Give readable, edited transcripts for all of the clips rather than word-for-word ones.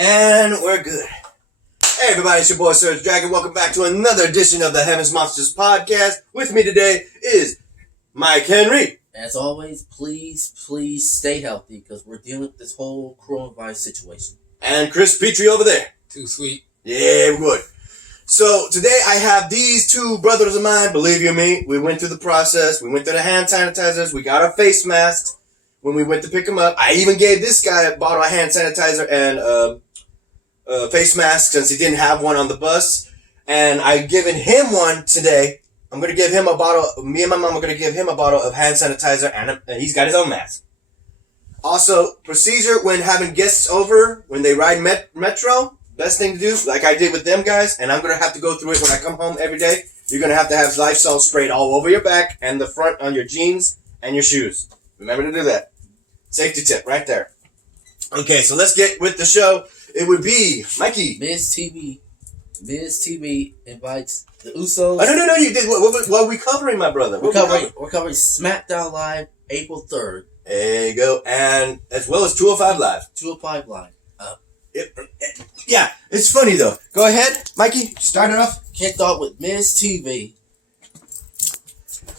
And we're good. Hey everybody, it's your boy SergDragon. Welcome back to another edition of the Heavens Monsters podcast. With me today is Mike Henry. As always, please stay healthy because we're dealing with this whole coronavirus situation. And Chris Petrie over there. Too sweet. Yeah, we're good. So today I have these two brothers of mine. Believe you me, we went through the process. We went through the hand sanitizers. We got our face masks when we went to pick them up. I even gave this guy a bottle of hand sanitizer and face mask since he didn't have one on the bus. And I've given him one today. I'm going to give him a bottle. Me and my mom are going to give him a bottle of hand sanitizer and he's got his own mask. Also, procedure when having guests over, when they ride Metro, best thing to do, like I did with them guys, and I'm going to have to go through it when I come home every day. You're going to have Lysol sprayed all over your back and the front on your jeans and your shoes. Remember to do that. Safety tip right there. Okay, so let's get with the show. It would be Mikey. Miz TV invites the Usos. Oh, no, you did. What are we covering, my brother? We're covering Smackdown Live April 3rd. There you go. And as well as 205 Live. 205 Live. Yeah, it's funny though. Go ahead, Mikey. Start it off. Kicked off with Miz TV.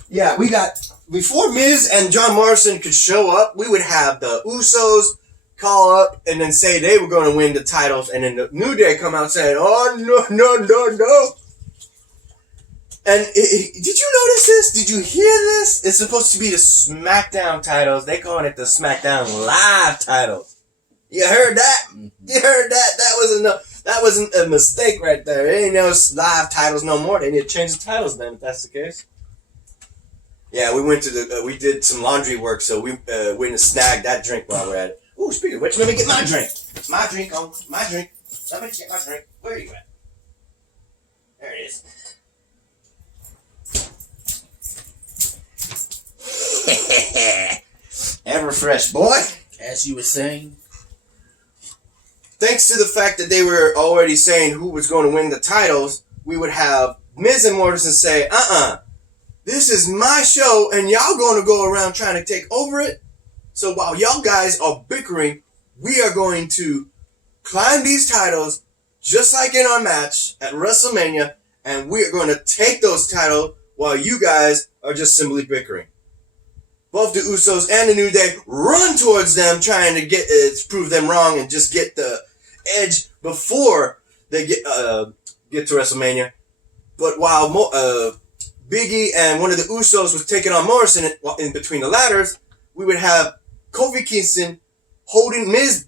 Yeah, we got, before Miz and John Morrison could show up, we would have the Usos call up and then say they were going to win the titles, and then the New Day come out saying, oh, no. And did you notice this? Did you hear this? It's supposed to be the Smackdown titles. They calling it the Smackdown Live titles. You heard that? You heard that? That wasn't a mistake right there. There ain't no live titles no more. They need to change the titles then, if that's the case. Yeah, we went to we did some laundry work, so we went and snagged that drink while we're at it. Ooh, speaking of which, let me get my drink. My drink. Let me get my drink. Where are you at? There it is. Ever fresh, boy. As you were saying. Thanks to the fact that they were already saying who was going to win the titles, we would have Miz and Morrison say, this is my show and y'all going to go around trying to take over it. So while y'all guys are bickering, we are going to climb these titles just like in our match at WrestleMania, and we are going to take those titles while you guys are just simply bickering. Both the Usos and the New Day run towards them trying to get prove them wrong and just get the edge before they get to WrestleMania. But while Biggie and one of the Usos was taking on Morrison in between the ladders, we would have Kofi Kingston holding Miz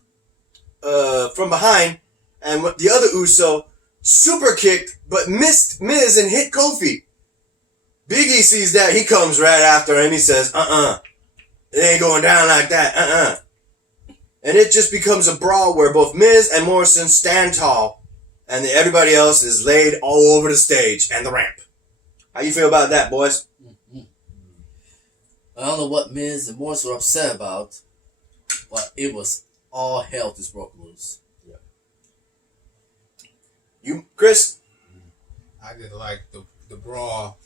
from behind, and the other Uso super kicked but missed Miz and hit Kofi. Biggie sees that, he comes right after and he says, it ain't going down like that, And it just becomes a brawl where both Miz and Morrison stand tall, and everybody else is laid all over the stage and the ramp. How you feel about that, boys? I don't know what Miz and Morrison were upset about, but it was all hell just broke loose. Yeah. You, Chris? I just like the brawl.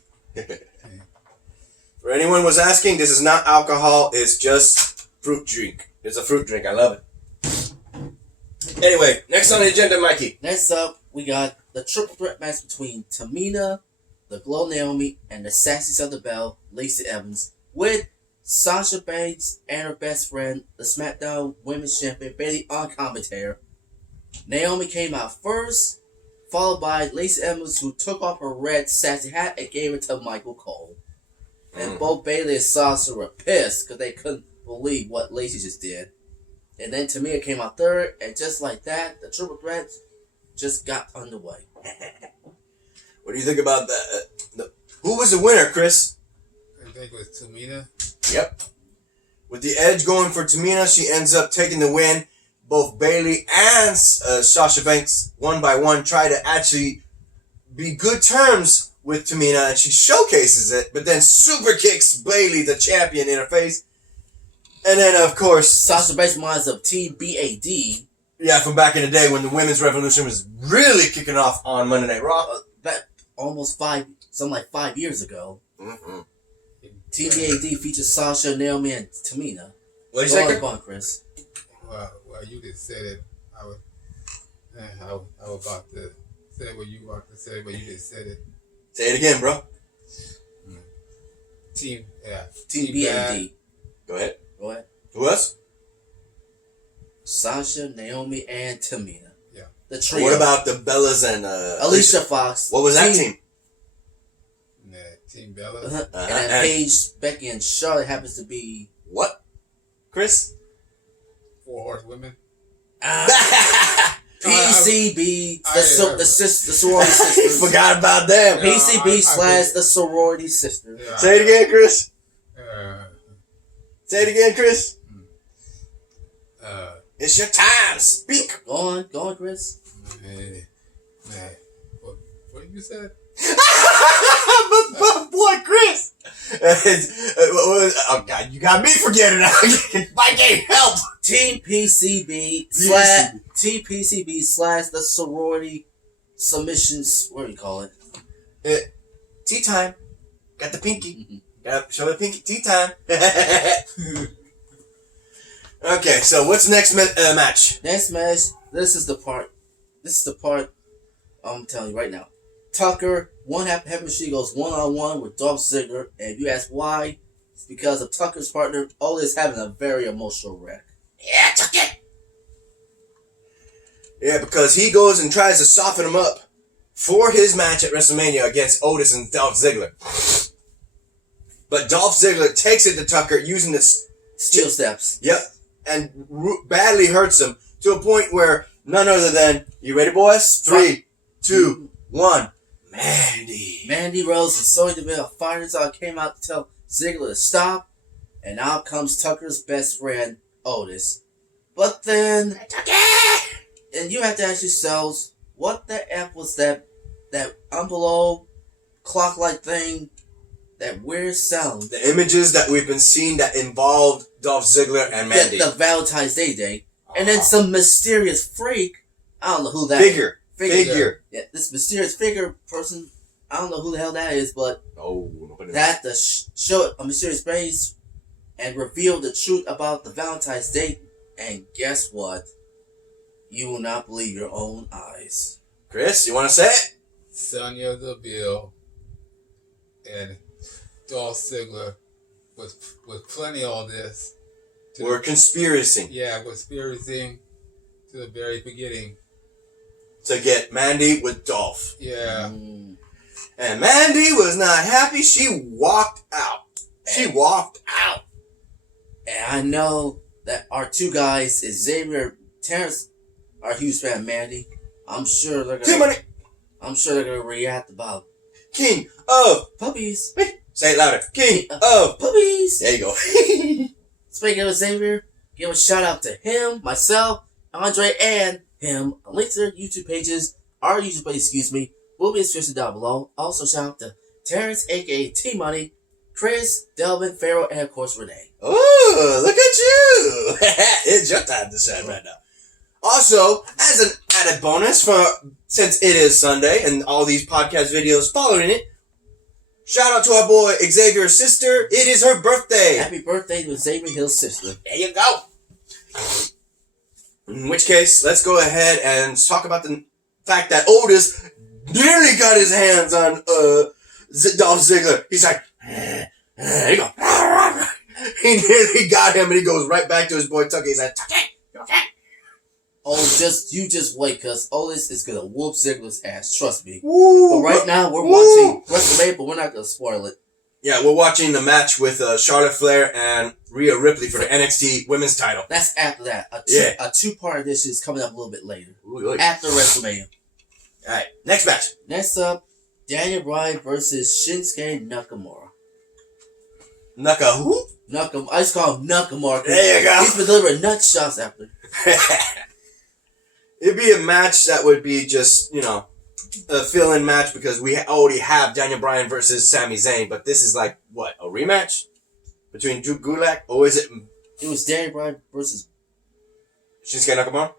For anyone was asking, this is not alcohol. It's just fruit drink. It's a fruit drink. I love it. Anyway, next on the agenda, Mikey. Next up, we got the triple threat match between Tamina, the Glow Naomi, and the Sassy of the Bell, Lacey Evans, with Sasha Banks and her best friend, the SmackDown Women's Champion, Bayley on commentary. Naomi came out first, followed by Lacey Evans, who took off her red sassy hat and gave it to Michael Cole. And both Bayley and Sasha were pissed because they couldn't believe what Lacey just did. And then Tamina came out third, and just like that, the triple threat just got underway. What do you think about that? Who was the winner, Chris? I think it was Tamina. Yep. With the edge going for Tamina, she ends up taking the win. Both Bayley and Sasha Banks, one by one, try to actually be good terms with Tamina, and she showcases it, but then super kicks Bayley, the champion, in her face. And then, of course, Sasha Banks reminds of TBAD. Yeah, from back in the day when the Women's Revolution was really kicking off on Monday Night Raw. Back almost 5 years ago. Mm-hmm. TBAD features Sasha, Naomi, and Tamina. What did you say? Go on, Chris. Well, you just said it. I was about to say what you about to say, but you just said it. Say it again, bro. Team TBAD. Go ahead. Go ahead. Who else? Sasha, Naomi, and Tamina. Yeah. The trio. What about the Bellas and Alicia Fox? What was that team? Team Bella. And then Paige, Becky, and Charlotte happens to be what? Chris? 4 horsewomen. PCB, the sorority sisters. Forgot about them. PCB / the sorority sisters. Yeah, Say it again, Chris. Say it again, Chris. It's your time. Speak. Go on, Chris. What you said? but boy, Chris. Oh God, you got me forgetting now. Mikey, help. Team PCB / the sorority submissions. What do you call it? Tea time. Got the pinky. Got show the pinky. Tea time. Okay, so what's next match? Next match. This is the part. I'm telling you right now. Tucker, one half heaven she goes 1-on-1 with Dolph Ziggler, and if you ask why, it's because of Tucker's partner Otis having a very emotional wreck. Yeah, Tucker. Yeah, because he goes and tries to soften him up for his match at WrestleMania against Otis and Dolph Ziggler. But Dolph Ziggler takes it to Tucker using the Steel steps. Yep, and badly hurts him to a point where none other than, you ready, boys? 3, 2, 1. Mandy Rose and Sonya Deville fighters came out to tell Ziggler to stop, and out comes Tucker's best friend Otis. But then, and you have to ask yourselves, what the F was that envelope clock-like thing? That weird sound. The images that we've been seeing that involved Dolph Ziggler and Mandy. The Valentine's Day. And then some mysterious freak. I don't know who that Figure. is. Yeah, this mysterious figure person. I don't know who the hell that is, but that show a mysterious face and reveal the truth about the Valentine's Day. And guess what? You will not believe your own eyes. Chris, you want to say it? Sonya Deville and Dolph Ziggler was plenty of all this. We're conspiracy. Yeah, conspiracy to the very beginning. To get Mandy with Dolph. Yeah. And Mandy was not happy. She walked out. And I know that our two guys, Xavier, Terrence, are a huge fan of Mandy. I'm sure they're gonna react about King of Puppies. Say it louder. King of Puppies. There you go. Speaking of Xavier, give a shout out to him, myself, Andre, and him. A link to their YouTube pages, our YouTube page, will be description down below. Also, shout out to Terrence, aka T Money, Chris, Delvin, Farrell, and of course Renee. Oh, look at you! It's your time to shine right now. Also, as an added bonus, since it is Sunday and all these podcast videos following it, shout out to our boy Xavier's sister. It is her birthday. Happy birthday to Xavier Hill's sister. There you go. In which case, let's go ahead and talk about the fact that Otis nearly got his hands on Dolph Ziggler. He's like, he go, he nearly got him, and he goes right back to his boy Tucker. He's like, Tucker, you okay? Oh, you just wait, cause Otis is gonna whoop Ziggler's ass. Trust me. Woo, but right now we're watching WrestleMania, but we're not gonna spoil it. Yeah, we're watching the match with Charlotte Flair and Rhea Ripley for the NXT Women's Title. That's after that. A two-part edition is coming up a little bit later. Ooh. After WrestleMania. All right, next match. Next up, Daniel Bryan versus Shinsuke Nakamura. Who? I just call him Nakamura. There you go. He's been delivering nut shots after. It'd be a match that would be just, a fill-in match because we already have Daniel Bryan versus Sami Zayn, but this is like, what, a rematch? Between Drew Gulak? Or is it... It was Daniel Bryan versus... Shinsuke Nakamura?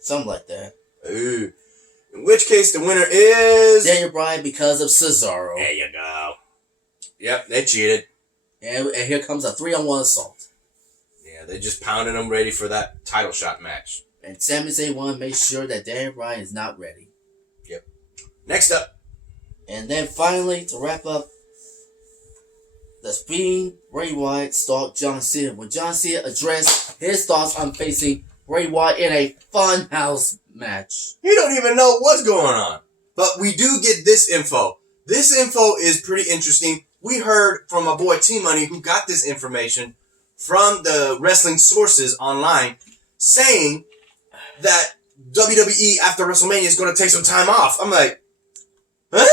Something like that. Ooh. In which case, the winner is... Daniel Bryan because of Cesaro. There you go. Yep, they cheated. And here comes a 3-on-1 assault. Yeah, they just pounded him ready for that title shot match. And Sami Zayn want to make sure that Daniel Bryan is not ready. Yep. Next up. And then finally, to wrap up, the Fiend Bray Wyatt stalked John Cena. When John Cena addressed his thoughts on facing Bray Wyatt in a Funhouse match. You don't even know what's going on. But we do get this info. This info is pretty interesting. We heard from my boy T-Money, who got this information from the wrestling sources online, saying that WWE after WrestleMania is going to take some time off. I'm like, huh?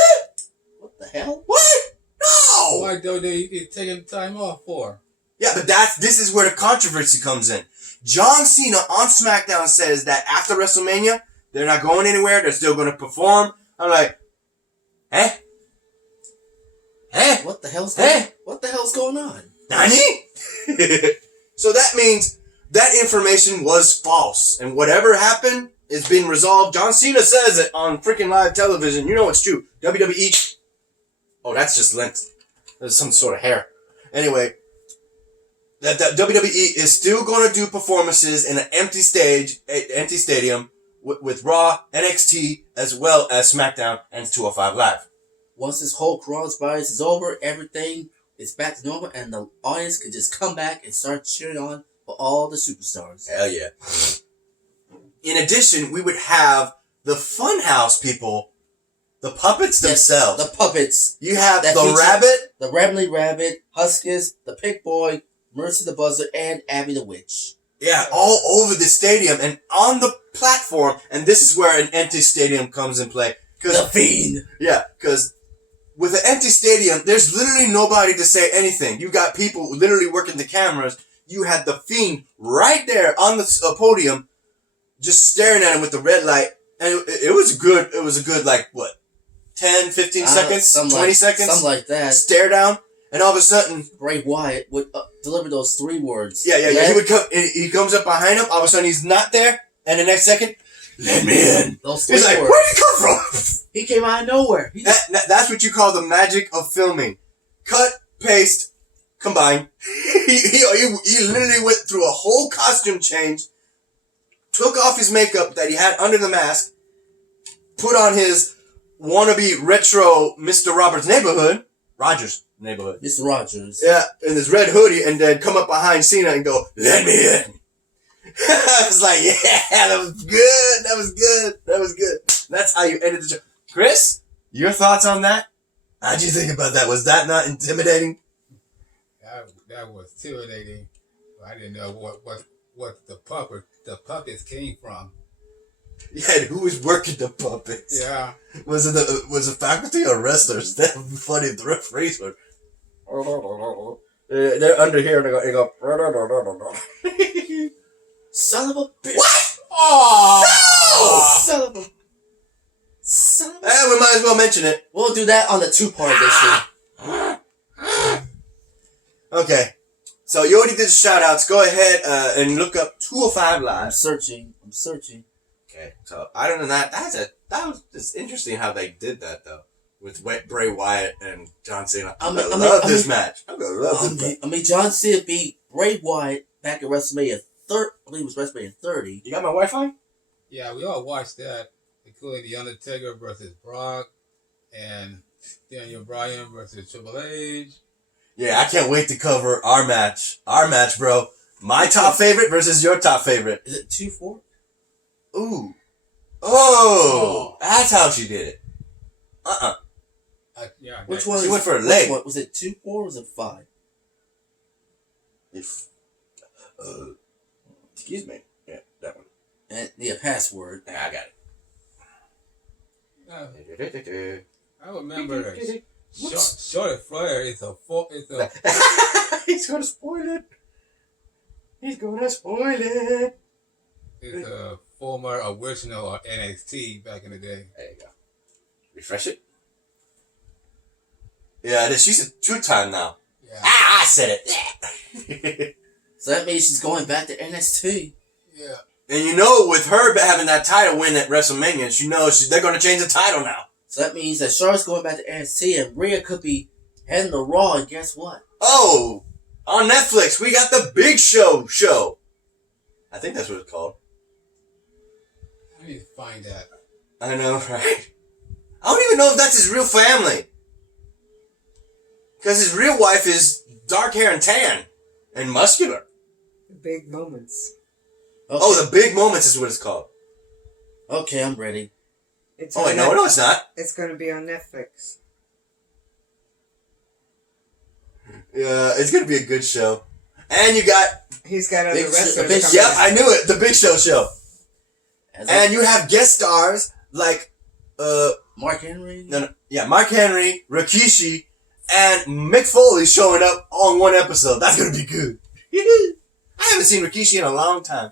What the hell? What? No! Why don't they taking time off for? Yeah, but this is where the controversy comes in. John Cena on SmackDown says that after WrestleMania, they're not going anywhere. They're still going to perform. I'm like, eh? Eh? What the hell's going on? Nani? So that means that information was false. And whatever happened is being resolved. John Cena says it on freaking live television. You know it's true. WWE. Oh, that's just lint. There's some sort of hair. Anyway, that WWE is still going to do performances in an empty stadium with Raw, NXT, as well as SmackDown and 205 Live. Once this whole coronavirus is over, everything is back to normal, and the audience can just come back and start cheering on for all the superstars. Hell yeah. In addition, we would have the Funhouse people, the puppets themselves. The puppets. You have that the feature rabbit. The Rambly Rabbit, Huskus, the Pig Boy, Mercy the Buzzard, and Abby the Witch. Yeah, all over the stadium and on the platform. And this is where an empty stadium comes in play. The Fiend. Yeah, because with an empty stadium, there's literally nobody to say anything. You got people literally working the cameras. You had the Fiend right there on the podium, just staring at him with the red light. And it was good. It was a good, like, what, 10, 15 seconds? 20 seconds? Something like that. Stare down. And all of a sudden, Bray Wyatt would deliver those 3 words. Yeah. He comes up behind him. All of a sudden, he's not there. And the next second, let me in. Those 3 He's like, words. where'd he come from? He came out of nowhere. That's what you call the magic of filming. Cut, paste, combine. he literally went through a whole costume change, took off his makeup that he had under the mask, put on his wannabe retro Mr. Rogers' neighborhood. Mr. Rogers. Yeah, in his red hoodie, and then come up behind Cena and go, let me in. I was like, yeah, that was good. That's how you ended the show. Chris, your thoughts on that? How'd you think about that? Was that not intimidating? That was intimidating. I didn't know what the puppets came from. Yeah, who was working the puppets? Yeah. Was it faculty or wrestlers? That would be funny if the referees were. They're under here and they go. Son of a bitch. What? Oh! Son of a. We might as well mention it. We'll do that on the 2-part edition. Okay. So you already did the shout outs. Go ahead and look up 205 Live. I'm searching. Okay. So other than that, that was just interesting how they did that though. With Bray Wyatt and John Cena. I'm gonna love this match. John Cena beat Bray Wyatt back at WrestleMania 30. I believe it was WrestleMania 30. You got my Wi-Fi? Yeah, we all watched that, including The Undertaker versus Brock and Daniel Bryan versus Triple H. Yeah, I can't wait to cover our match. Our match, bro. My top favorite versus your top favorite. Is it 2-4? Ooh. Oh. That's how she did it. Yeah. Which one? She went for a leg. Was it 2-4 or was it 5? Excuse me. Yeah, that one. And password. Yeah, I got it. I remember Shorty Flair is a He's gonna spoil it. It's a former original of NXT back in the day. There you go. Refresh it. Yeah, she's a 2-time now. Yeah. I said it. So that means she's going back to NXT. Yeah. And you know, with her having that title win at WrestleMania, she knows they're going to change the title now. So that means that Charlotte's going back to NXT and Rhea could be heading to Raw, and guess what? Oh, on Netflix, we got the Big Show. I think that's what it's called. find that. I know, right? I don't even know if that's his real family. Because his real wife is dark hair and tan. And muscular. Big moments. Okay. Oh, the big moments is what it's called. Okay, I'm ready. It's Oh, wait, no, it's not. It's going to be on Netflix. Yeah, it's going to be a good show. And you got... He's got other Big wrestlers Big coming Yep, in. I knew it. The Big Show. As And you have guest stars like... Mark Henry. Mark Henry, Rikishi, and Mick Foley showing up on one episode. That's going to be good. I haven't seen Rikishi in a long time.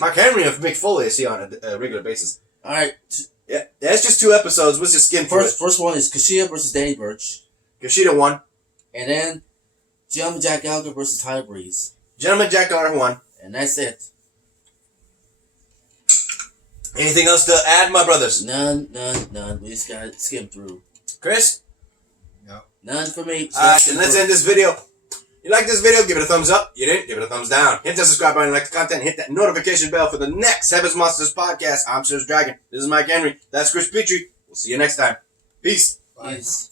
Mark Henry and Mick Foley I see on a regular basis. All right. Yeah, it's just 2 episodes. Let's just skim through it. First one is Kushida versus Danny Burch, Kushida won. and then Gentleman Jack Gallagher versus Tyler Breeze, Gentleman Jack Gallagher won. and that's it. Anything else to add, my brothers? None. We just gotta skim through. Chris? No. None for me. Alright, then let's end this video. You like this video? Give it a thumbs up. You didn't? Give it a thumbs down. Hit that subscribe button, like the content, hit that notification bell for the next Heaven's Monsters podcast. I'm SergDragon. This is Mike Henry. That's Chris Petrie. We'll see you next time. Peace. Bye. Yes.